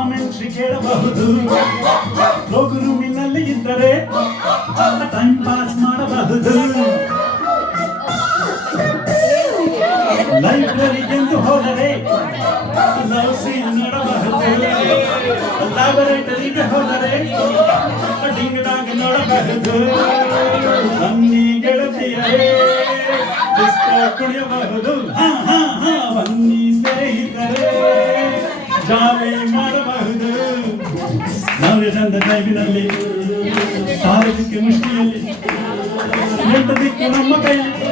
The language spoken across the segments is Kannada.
ಕಾಮೆಂಟ್ರಿ ಕೇಳಬಹುದು, ಲೋಕ ರೂಮಿನಲ್ಲಿ ಇದ್ದರೆ ಟೈಮ್ ಪಾಸ್ ಮಾಡಬಹುದು, ಲೈಬ್ರರಿಗೆಂದು ಹೋದರೆ ಲವ್ ಸೀನ್ ನೋಡಬಹುದು, ಲ್ಯಾಬೊರೇಟರಿಗೆ ಹೋದರೆ ಡಿಂಗ್ ಡಾಂಗ್ ನೋಡಬಹುದು. ಬನ್ನಿ ಗೆಳತಿಯರೇ ಡಿಸ್ಕೋ ಕುಣಿಯಬಹುದು, ಬನ್ನಿ ಸ್ನೇಹಿತರೇ ಜಾಲಿ ಮಾಡಬಹುದು. ನಾವೇ ಚಂದ ಟೈಮಿನಲ್ಲಿ ಸಾರದಿಕ್ಕೆ ಮುಷ್ಟಿಯಲ್ಲಿ ನಿಂತದಿಕ್ಕೆ ನಮ್ಮ ಕೈಯಲ್ಲಿ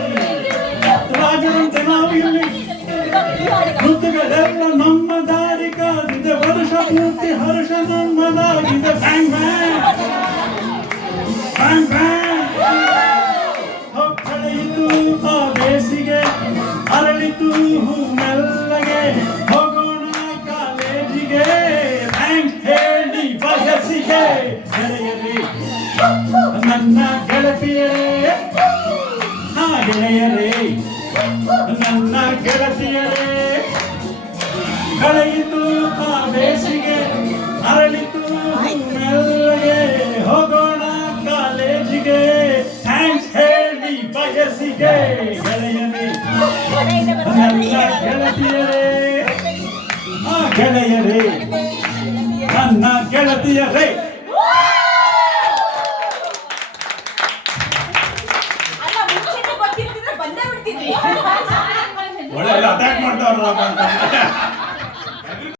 ರಾಜರಂತೆ ನಾವು ಇಲ್ಲಿ ಋತುಗಳೆಲ್ಲ ನಮ್ಮ ದಾರಿ ಕಾದಿದೆ, ವರ್ಷ ಪೂರ್ತಿ ಹರ್ಷ ನಮ್ಮದಾಗಿದೆ. ಬ್ಯಾಂಗ್ ಬ್ಯಾಂಗ್ ಬ್ಯಾಂಗ್ ಬ್ಯಾಂಗ್ ಕಳೆಯಿತು ಆ ಬೇಸಿಗೆ, ಅರಳಿತು ಮೆಲ್ಲಗೆ, ಹೋಗೋಣ ಕಾಲೇಜಿಗೆ, ಬ್ಯಾಂಗ್ ಹೇಳಿ ಬಯಸಿಗೆ. ಗೆಳೆಯರೇ ನನ್ನ ಗೆಳತಿಯರೇ, ಗೆಳೆಯರೇ ನನ್ನ ಗೆಳತಿಯರೇ, ಕಳೆಯಿತು ಆ ಬೇಸಿಗೆ, ಅರಳಿತು ಮೆಲ್ಲಗೆ, ಹೋಗೋಣ ಕಾಲೇಜಿಗೆ, ಥ್ಯಾಂಕ್ಸ್ ಹೇಳಿ ಬಯಸಿಗೆ. ಗೆಳೆಯರೇ ನನ್ನ ಗೆಳತಿಯರೇ, ಗೆಳೆಯರೇ ನನ್ನ ಗೆಳತಿಯರೇ. ಒಳ್ಳೆ ಅಟ್ಯಾಕ್ ಮಾಡ್ತಾವ್ರಲ್ಲ.